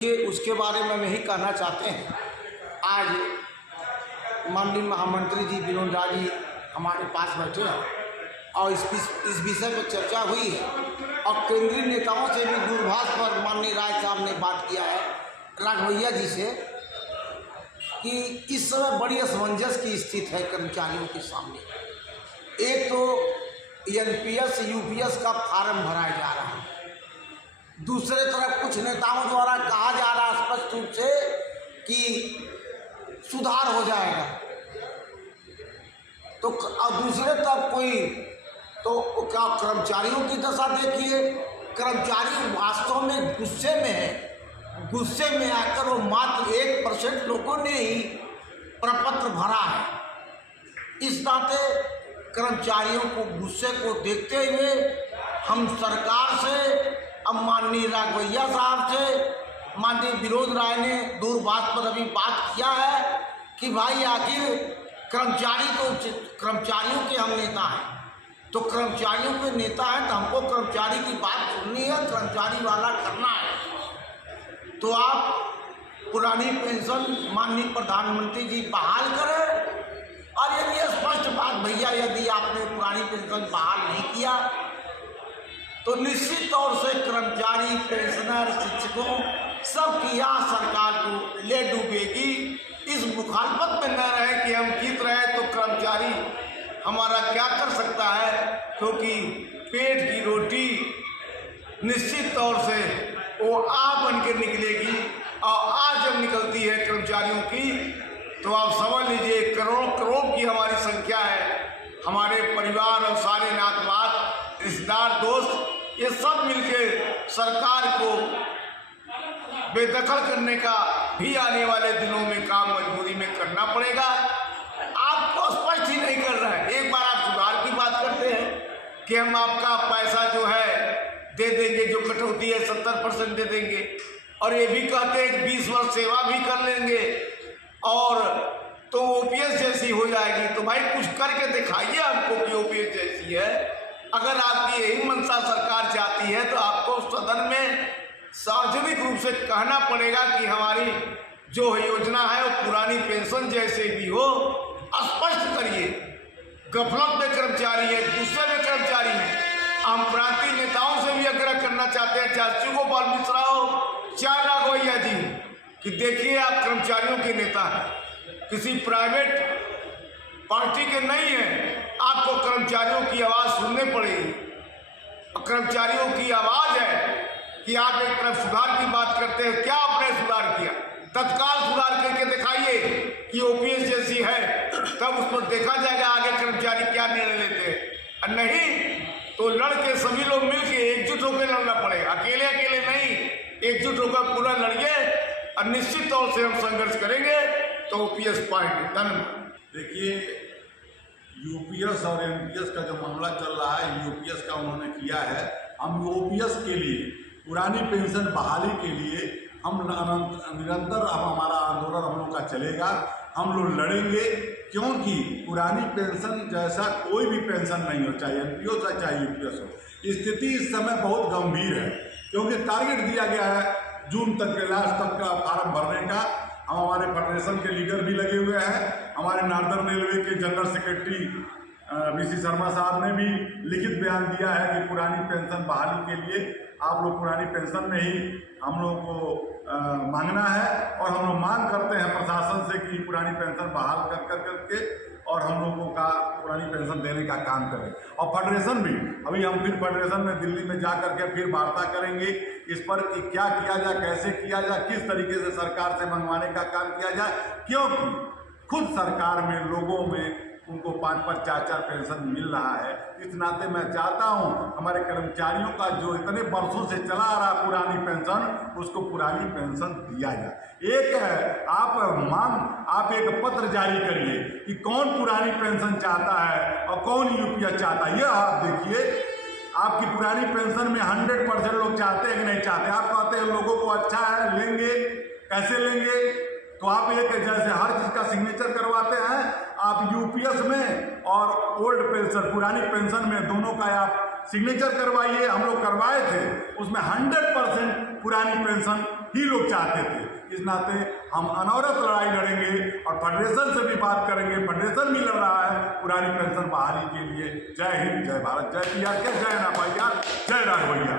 कि उसके बारे में यही कहना चाहते हैं। आज माननीय महामंत्री जी विनोद राय जी हमारे पास बैठे हैं और इस विषय पर चर्चा हुई है और केंद्रीय नेताओं से भी दूरभाष पर माननीय राय साहब ने बात किया है राघवैया जी से कि इस समय बड़ी असमंजस की स्थिति है कर्मचारियों के सामने। एक तो एनपीएस यूपीएस का फार्म भराया जा रहा है, दूसरे तरफ कुछ नेताओं द्वारा कहा जा रहा है स्पष्ट रूप से कि सुधार हो जाएगा, तो और दूसरे तरफ कोई तो क्या कर्मचारियों की दशा देखिए। कर्मचारी वास्तव में गुस्से में है, गुस्से में आकर वो मात्र 1% लोगों ने ही प्रपत्र भरा है। इस नाते कर्मचारियों को गुस्से को देखते हुए हम सरकार से, अब माननीय राघवैया साहब से, माननीय विनोद राय ने दूरभाष पर अभी बात किया है कि भाई आखिर कर्मचारियों के हम नेता हैं, तो कर्मचारियों के नेता हैं तो हमको कर्मचारी की बात सुननी है, कर्मचारी वाला करना है। तो आप पुरानी पेंशन माननीय प्रधानमंत्री जी बहाल करें, और यदि स्पष्ट बात भैया यदि आपने पुरानी पेंशन बहाल नहीं किया तो निश्चित तौर से कर्मचारी, पेंशनर, शिक्षकों सबकी यहाँ सरकार को ले डूबेगी। इस मुखालफत में न रहे कि हम जीत रहे तो कर्मचारी हमारा क्या कर सकता है, क्योंकि पेट की रोटी निश्चित तौर से वो आ बन के निकलेगी, और आज जब निकलती है कर्मचारियों की तो आप समझ लीजिए करोड़ करोड़ की हमारी संख्या है। हमारे परिवार और सारे नातवात, रिश्तेदार, दोस्त, ये सब मिलके सरकार को बेदखल करने का भी आने वाले दिनों में काम मजबूरी में करना पड़ेगा। आपको स्पष्ट ही नहीं कर रहा है। एक बार आप सुधार की बात करते हैं कि हम आपका पैसा जो है दे देंगे, जो कटौती है 70% दे देंगे, और ये भी कहते हैं कि 20 वर्ष सेवा भी कर लेंगे और तो ओपीएस जैसी हो जाएगी। तो भाई कुछ करके दिखाइए हमको कि ओपीएस जैसी है। अगर आपकी यही मंशा सरकार चाहती है तो आपको सदन में सार्वजनिक रूप से कहना पड़ेगा कि हमारी जो योजना है वो पुरानी पेंशन जैसे भी हो, स्पष्ट करिए। गफलत में कर्मचारी है, गुस्से में कर्मचारी है। हम प्रांतीय नेताओं से भी आग्रह करना चाहते हैं, चाहे शिवगोपाल मिश्रा हो, चाहे राघवैया जी, कि देखिए आप कर्मचारियों के नेता हैं, किसी प्राइवेट पार्टी के नहीं है। आपको कर्मचारियों की आवाज़ सुननी पड़ेगी। कर्मचारियों की आवाज़ है कि आप एक तरफ सुधार की बात करते हैं, क्या आपने सुधार किया? तत्काल सुधार करके दिखाइए कि ओपीएस जैसी है, तब उस पर देखा जाएगा आगे कर्मचारी क्या निर्णय लेते हैं। और नहीं तो लड़के सभी लोग मिलके एकजुट होकर लड़ना पड़ेगा, अकेले अकेले नहीं, एकजुट होकर पूरा लड़िए और निश्चित तौर से हम संघर्ष करेंगे तो ओपीएस पाएंगे। धन्यवाद। देखिए, यूपीएस और एनपीएस का जो मामला चल रहा है, यूपीएस का उन्होंने किया है। हम ओपीएस के लिए, पुरानी पेंशन बहाली के लिए हम निरंतर अब हमारा आंदोलन हम लोग का चलेगा। हम लोग लड़ेंगे, क्योंकि पुरानी पेंशन जैसा कोई भी पेंशन नहीं हो, चाहे एनपीएस हो चाहे यूपीएस हो। स्थिति इस समय बहुत गंभीर है, क्योंकि टारगेट दिया गया है जून तक के, लास्ट तक का फार्म भरने का। हम हमारे फेडरेशन के लीडर भी लगे हुए हैं। हमारे नॉर्दर्न रेलवे के जनरल सेक्रेटरी बीसी शर्मा साहब ने भी लिखित बयान दिया है कि पुरानी पेंशन बहाली के लिए आप लोग पुरानी पेंशन में ही हम लोग को मांगना है, और हम लोग मांग करते हैं प्रशासन से कि पुरानी पेंशन बहाल करके और हम लोगों का पुरानी पेंशन देने का काम करें। और फेडरेशन भी, अभी हम फिर फेडरेशन में दिल्ली में जा करके फिर वार्ता करेंगे इस पर कि क्या किया जाए, कैसे किया जाए, किस तरीके से सरकार से मंगवाने का काम किया जाए, क्योंकि खुद सरकार में लोगों में उनको 5-5, 4-4 पेंशन मिल रहा है। इस नाते मैं चाहता हूं हमारे कर्मचारियों का जो इतने वर्षों से चला आ रहा पुरानी पेंशन, उसको पुरानी पेंशन दिया जाए। एक है आप एक पत्र जारी करिए कि कौन पुरानी पेंशन चाहता है और कौन यूपीएस चाहता है। यह आप देखिए, आपकी पुरानी पेंशन में 100% लोग चाहते हैं कि नहीं चाहते। आप कहते हैं लोगों को अच्छा है, लेंगे, कैसे लेंगे? तो आप एक जैसे हर चीज़ का सिग्नेचर करवाते हैं, आप यूपीएस में और ओल्ड पेंशन, पुरानी पेंशन में, दोनों का आप सिग्नेचर करवाइए। हम लोग करवाए थे, उसमें 100% पुरानी पेंशन ही लोग चाहते थे। इस नाते हम अनवरत लड़ाई लड़ेंगे और फेडरेशन से भी बात करेंगे। फेडरेशन भी लड़ रहा है पुरानी पेंशन बहाली के लिए। जय हिंद, जय भारत, जय PRK, जय ना भैया, जय राघवैया।